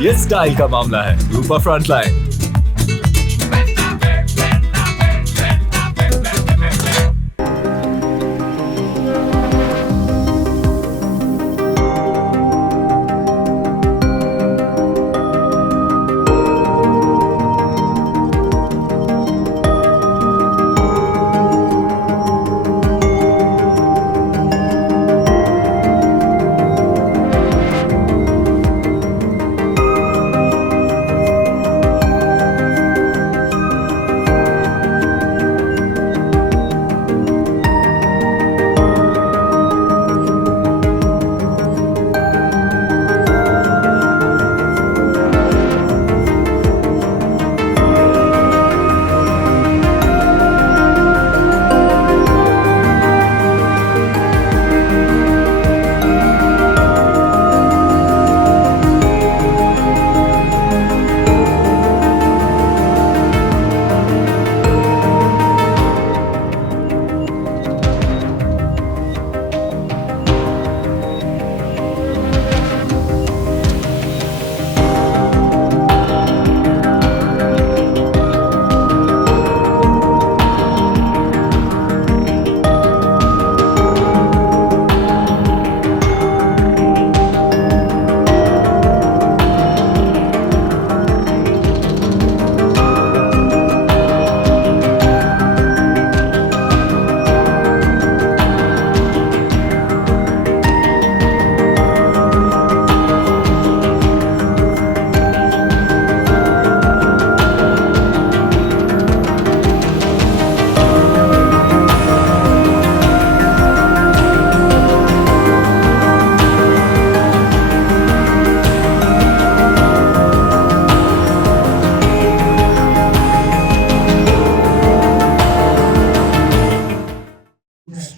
ये स्टाइल का मामला है। रूपा फ्रंटलाइन।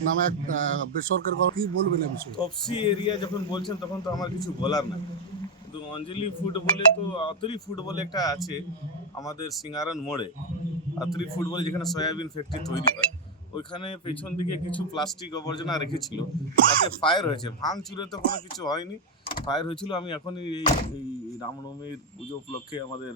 নামে এক বেসরকারি কি বলবেন এই বিষয়ে? তপসি এরিয়া যখন বলছেন তখন তো আমার কিছু বলার নাই, কিন্তু অঞ্জলি ফুড বলে তো আতরি ফুড বলে একটা আছে আমাদের সিঙ্গারন মোড়ে। আতরি ফুড বলে যেখানে সয়াবিন ফ্যাক্টরি তৈরি হয়, ওইখানে পেছন দিকে কিছু প্লাস্টিক আবর্জনা রেখেছিল, তাতে ফায়ার হয়েছে। ভাঙচুরে তো কোনো কিছু হয়নি, ফায়ার হয়েছিল। আমি এখনই এই রামনবমীর পুজো উপলক্ষে আমাদের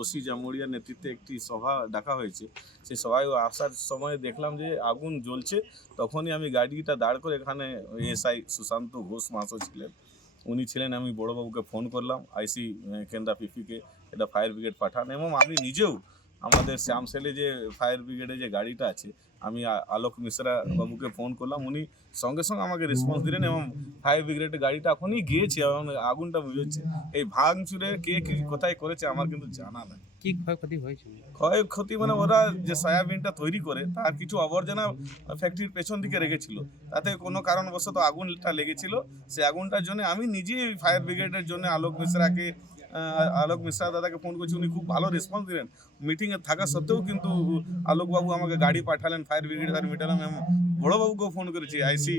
ওসি জামুরিয়ার নেতৃত্বে একটি সভা ডাকা হয়েছে। সেই সভায় আসার সময় দেখলাম যে আগুন জ্বলছে, তখনই আমি গাড়িটা দাঁড় করে এখানে এসআই সুশান্ত ঘোষ মহাশয় ছিলেন, উনি ছিলেন। আমি বড়োবাবুকে ফোন করলাম, আইসি কেন্দ্রা পিপিকে এটা ফায়ার ব্রিগেড পাঠান, এবং আমি নিজেও আমাদের শ্যামসেলে যে ফায়ার ব্রিগেডে যে গাড়িটা আছে, আমি আলোক মিশ্রা বাবুকে ফোন করলাম, উনি সঙ্গে সঙ্গে আমাকে রেসপন্স দিলেন এবং ফায়ার ব্রিগেডের গাড়িটা এখনই গিয়েছে এবং আগুনটা বুঝেছে। এই ভাঙচুরে কে কি কোথায় করেছে আমার কিন্তু জানা নাই। কি ক্ষয়ক্ষতি হয়েছে? ক্ষয়ক্ষতি মানে ওরা যে সয়াবিনটা তৈরি করে তার কিছু আবর্জনা ফ্যাক্টরির পেছন দিকে রেখেছিল, তাতে কোনো কারণবশত আগুনটা লেগেছিল। সেই আগুনটার জন্য আমি নিজেই ফায়ার ব্রিগেডের জন্য আলোক মিশ্রা দাদাকে ফোন করছি, উনি খুব ভালো রেসপন্স দিলেন। মিটিংয়ে থাকা সত্ত্বেও কিন্তু আলোকবাবু আমাকে গাড়ি পাঠালেন, ফায়ার ব্রিগেড মেটালাম, এবং বড়োবাবুকেও ফোন করেছি, আইসি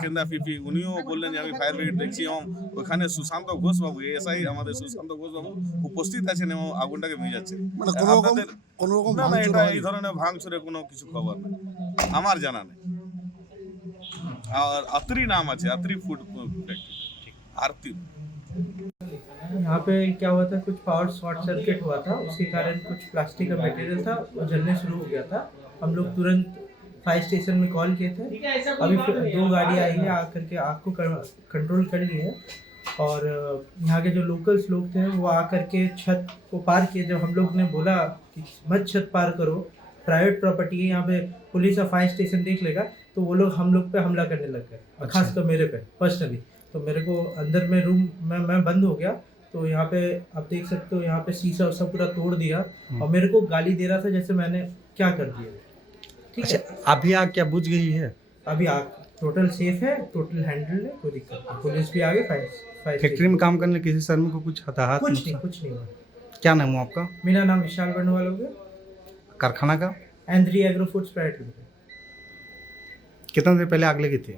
কেন্দ্রা পিপি, উনিও বললেন যে আমি ফায়ার ব্রিগেড দেখছি, এবং ওখানে সুশান্ত ঘোষ বাবু এসআই আমাদের সুশান্ত ঘোষ বাবু উপস্থিত আছেন এবং আগুনটাকে মেজাচ্ছেন। মানে কোনো রকম না না, এটা এই ধরনের ভাঙচুরে কোনো কিছু খবর নেই, আমার জানা নেই। আর আতরি নাম আছে, আতরি ফুড ফ্যাক্টরি, आरती। यहाँ पे क्या हुआ था, कुछ पावर शॉर्ट सर्किट हुआ था, उसके कारण कुछ प्लास्टिक का मटेरियल था वो जलने शुरू हो गया था। हम लोग तुरंत फायर स्टेशन में कॉल किए थे, अभी 2 गाड़ी आई है, आकर के आग को कंट्रोल कर लिए है। और यहाँ के जो लोकल्स लोग थे वो आकर के छत को पार किए। जब हम लोग ने बोला कि मत छत पार करो, प्राइवेट प्रॉपर्टी है, यहाँ पे पुलिस और फायर स्टेशन देख लेगा, तो वो लोग हम लोग पे हमला करने लग गए, खासकर मेरे पे पर्सनली। तो मेरे को अंदर में रूम मैं बंद हो गया, तो यहाँ पे आप देख सकते हो, यहाँ पे शीशा उसा पूरा तोड़ दिया और मेरे को गाली दे रहा था जैसे मैंने क्या कर दिया। ठीक है, अभी आग क्या बुझ गई है? अभी आग टोटल सेफ है, टोटल हैंडल है, कोई दिक्कत नहीं। पुलिस भी आ गई, फायर फैक्ट्री में काम करने किसी श्रमिक को कुछ हताहत? कुछ नहीं हुआ। क्या नाम हुआ आपका? मेरा नाम विशाल वर्णवाल हो गया, कारखाना का? Andri agro foods private limited. कितना देर पहले आग लगी थी?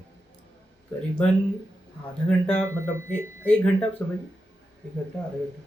करीबन आधा घंटा, मतलब 1 घंटा, आप समझिए 1 घंटा आधा घंटा।